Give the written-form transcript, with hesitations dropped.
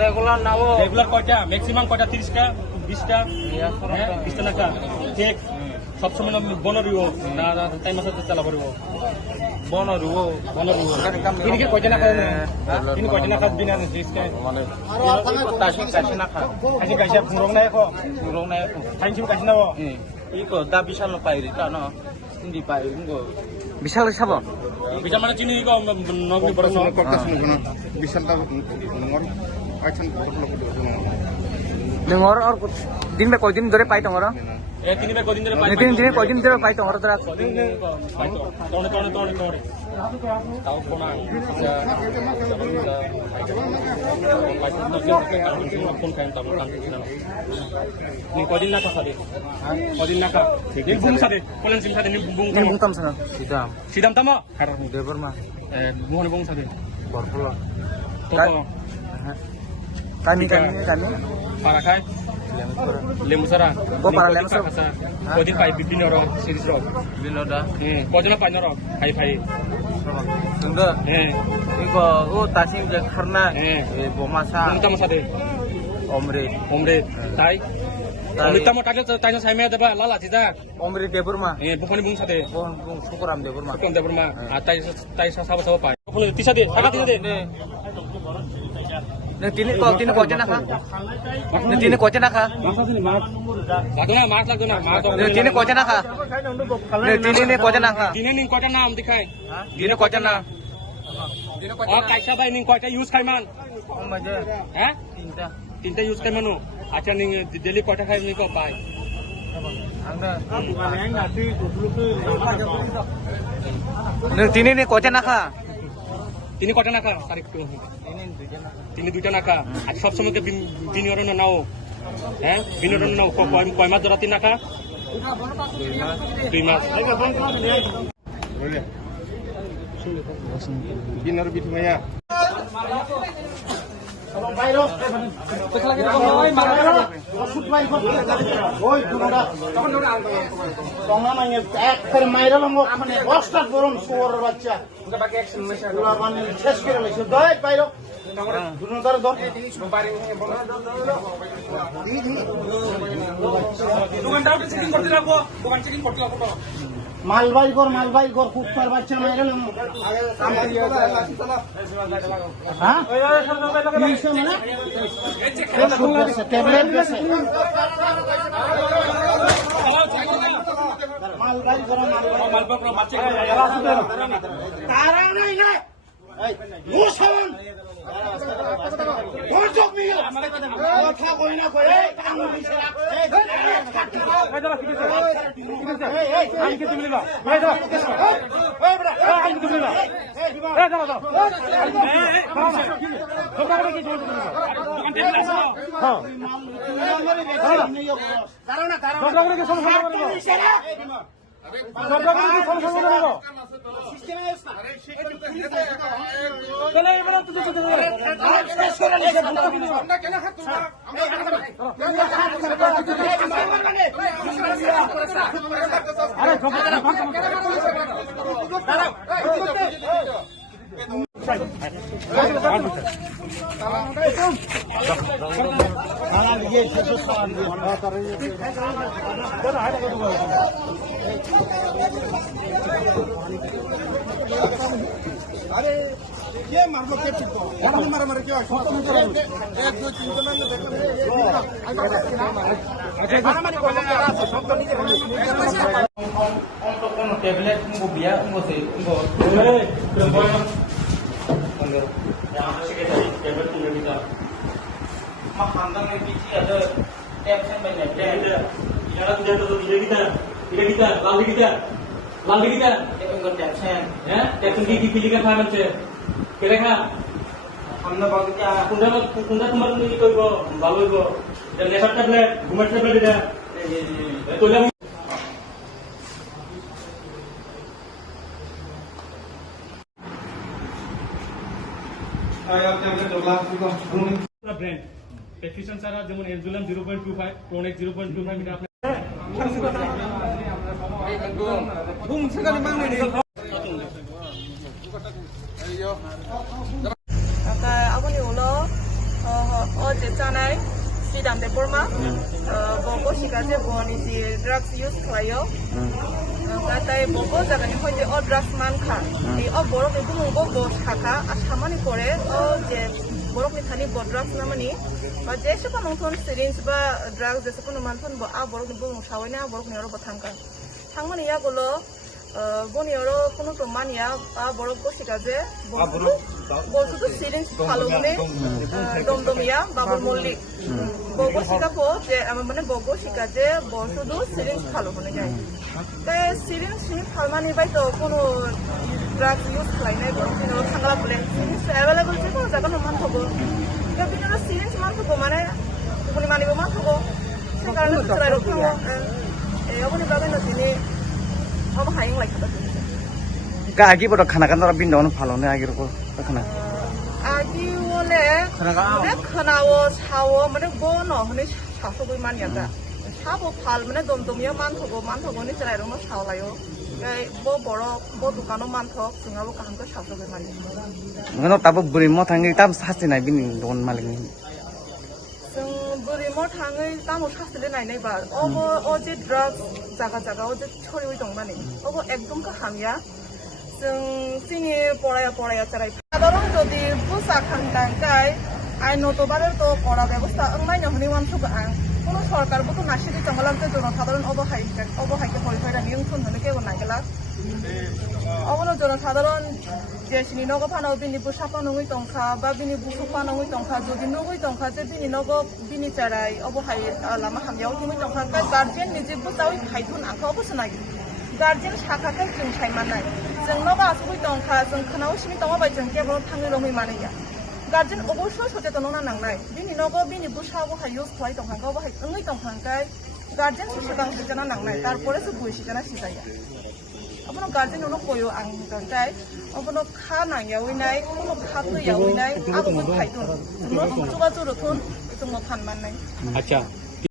Regular নাও regular কয়টা maximum কয়টা 30টা 20টা 20টা নাকা ঠিক সবসময় বনরিও না তাই মাসে চালা করব বনরিও তিনি কয়টা নাকা তিনি কয়টা নাকা বিনা জিসকে মানে তাসি নাকা আজকে গাইছা পুরং নাই কো থাইনসি গাইছা নাও ইকো দা বিশাল পাই রিটা ন hindi পাই ইঙ্গো বিশাল সাব বিশাল মানে চিনি ইকো নগনি বড় ন কর্তাস ন বিশালটা নগর আইছেন কতলো Dengar or din में कोई दिन धरे पाई तुम्हारा? दिन में कोई दिन धरे पाई. दिन में कोई दिन धरे पाई तुम्हारा तरह. तोड़े. ताऊ कोना. फोन करें तब काम करना. नहीं कोई दिन ना का सादे. कोई दिन ना का. नहीं बुंग सादे. कोलन सिम सादे नहीं बुंग. नहीं बुंग तम sana. Sidam tama. Dever mah. Bukan buंग सादे. Borpula. Kami. Parakai, Lemusara, para Lemusara, Kodin Pai, Bibin or Series Rock, Vinoda, Kodina Panoro, Hai Pai. Tunggu, Iko, Tasing Jakarna, Bomasa, Tamasade, Omre, Tai. Kita mau tanya saya ada apa? Lala tidak. Omri Deburma. Bukan bung sate. Bung Sukuram Deburma. Sukuram Deburma. Tai sama Pai. Tisa deh, sangat tisa deh. Tini kocen nakha. Tini kocen nakha. Tini kocen nakha. Tini kocen nakha. Tini kocen nam dikhai. Tini kocen na. Oh kaisa bhai ning kocen use khai man. Hah? Tinta use khai manu. Acha ning daily kocen khai ning ko pai. Tini ni kocen nakha. Tini kocen nakha. Tarik tu. Tini duita naka. Aja sab semua ke biniorang nau. Biniorang nau. Koi mat dorati naka. 2 mas. Boleh. Binar bitu maya. Kalau bayro, lagi masuk main kok. Oi, dunoda. Tongna main ek kar maira longo amane bostat boron suor baccha. Enggak pakai action mesha. Dua mane শেষ করে লইছো। দই বাইরো। দুনোদার দর। দোকানটা checking করতে লাগবো। দোকান checking করতে লাগবো। মালবাই কর কুত্তার বাচ্চা মাইরা লঙ্গ। হ্যাঁ? ট্যাবলেট বেছে। মালবাই কর বাচ্চা তারা নাই না। এই মুসলমান গজব মিয়া কথা কই না কই এই কাম হইছে এই আইকে তুমি নিবা এই দাও এই বড় আইকে তুমি নিবা এই দাও দাও দোকানে কি চলছে দোকান টেবিল আছে হ্যাঁ কারণ দোকানে কি সমস্যা করব দোকানে কি সমস্যা করব সিস্টেম আছে আরে চলে এবার তুই তো শেষ করে নিয়ে আমরা কেন হাত তুলবা আরে দাঁড়াও अरे ये मारलो के चिपको এখন মারামারি কি হয় সব তো মুখে 1 2 3 জন না দেখো মারামারি করলে আছে সব তো নিজে কোন ট্যাবলেট মু বিয়া মতে মু यहाँ से के टेबल टू ले बिता मा खानदान में पीछे ada टेंशन में है यार तुझे तो ये kita लाल kita ये उनका टेंशन है टेंशन की फीलिंग का फाइनल से केरेखा हमने बाकी क्या कुंडा तुम्हारे लिए कोई को बालू को नेशा टैबलेट घुमट टैबलेट दे तो ले ব্র্যান্ড প্রেসক্রিপশন ছাড়া যেমন এনজুলাম 0.25 প্রোনেক্স 0.25 এটা আপনার aboni ulo oje chanai sidam de borma bobo shikaje boni si drugs use khlayo tai bobo jagani hoite o drugs man kha ei o borok ni bumu bobo thaka asamani kore o je borok ni thani bo drugs namani ba je sepa nongthon syringe ba drugs je sepa manthon bo a borok ni bumu sawaina borok ni aro bathangka thangmani ya golo boni aro kono to mania a borok bo shikaje বলছো তো syringe ভালো মানে দমদমিয়া বাবুল মল্লিক বগো শিকাপো যে মানে বগো শিকা যে শুধু syringe ভালো মানে যায় তাই সিরিঞ্জ ভালমানি বাই তো কোনো ড্রাগ ইউজ খাইনাই বড় কিন্তু সাংলা বলে সিরিঞ্জ অ্যাভেলেবল যে কোনো জায়গা মান থাকবো কিন্তু সিরিঞ্জ মান থাকবো মানে কোনো মানিব মান থাকবো সে কারণে চলাই রাখবো এই অবনি বাবে নদিনে of হাইং Laika Agi pada khana-khana tapi ndak ono phalo ne agi ro khana. Agi wole ne khana wo chawo mane bo no hone chaso boi man ya da. Chabo phal mane dom ya man thogo ni chai ro no chaw layo. Kai bo boro bo dukano man thok singa bo kaham ko chaso boi man. Ngono tabo buri mo thangi tam sasti nai bini don malik ni. Sung buri mo thangi tam sasti le nai nai ba. Obo o je drugs jaga o je chori oi dong mane. Obo ekdom ka hamya. जों जोंनि पराया चाराय साधारण যদি বুসা খানকাই আইনত বারে তো করা ব্যবস্থা অনলাইন হনি মানসুক আং কোন সরকার বতো নাসিদি জঙ্গলাতে জনসাধারণ অবহাইকে পরিচয়টা নিয়ন্ত্রণ হলে কেউ না গেলা অবলো জনসাধারণ যে সিনি নগ ফানো বিনি বুসাপা নঙই টংখা বা বিনি বুসুপা নঙই টংখা যদি নঙই টংখা যে বিনি নগ বিনি চারাই অবহাই লামা হামিয়াও তুমি টংখা গার্জিয়ান নিজে বুতাও হাইথুন আঁকা অবশ্য নাই गार्जियन शाखाखौ जों सायमानाय जोंनाव आसुगै दंखा जों खोनाव सिनि दङबाय जों केबल थांनो लङै मानैया गार्जियन अबश्य सचेतन नांनाय बिनि नगो बिनि बुसाबो हाय इउज खालाय दंखांगाव बाहाय ओङै दंखांगाय गार्जियन सिगां सिजाना नांनाय तारपरे सो बुइ सिजाना सिजाया अपनो गार्जियन नो कोयो आं गाय अपनो खा नायावैनाय कोनो खापनो यावैनाय आबो खायदुन जोंनो जुगा जुरथुन जोंनो फानमाननाय अच्छा